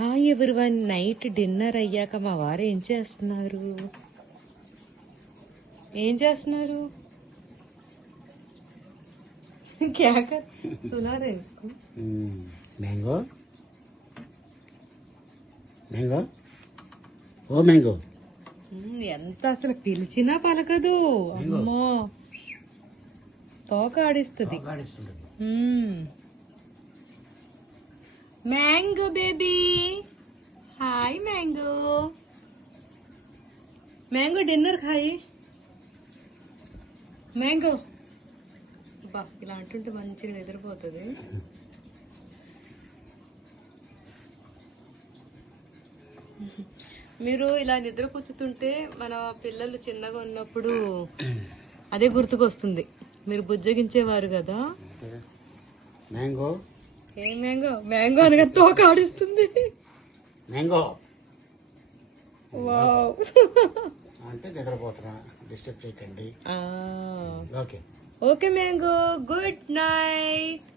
Hi everyone, night dinner అయ్యాక మా వారు ఏం చేస్తున్నారు? क्या कर सुना रहे इसको? मैंगो मैंगो ओ मैंगो ఎంత అసలు పిలిచినా పలకదు. అమ్మో, తోక ఆడిస్తుంది. Mango baby, hi mango. Mango dinner ఖాయి. మ్యాంగో బా, ఇలా అంటుంటే మంచిగా నిద్రపోతుంది. మీరు ఇలా నిద్ర కూర్చుతుంటే మన పిల్లలు చిన్నగా ఉన్నప్పుడు అదే గుర్తుకొస్తుంది. మీరు బుజ్జగించేవారు కదా. మ్యాంగో ఏ మ్యాంగో? మ్యాంగో అనగా తోక ఆడిస్తుంది. మ్యాంగో వావ్ అంటే నిద్రపోతున్నా, డిస్టర్బ్ చేయకండి. Okay okay mango, good night.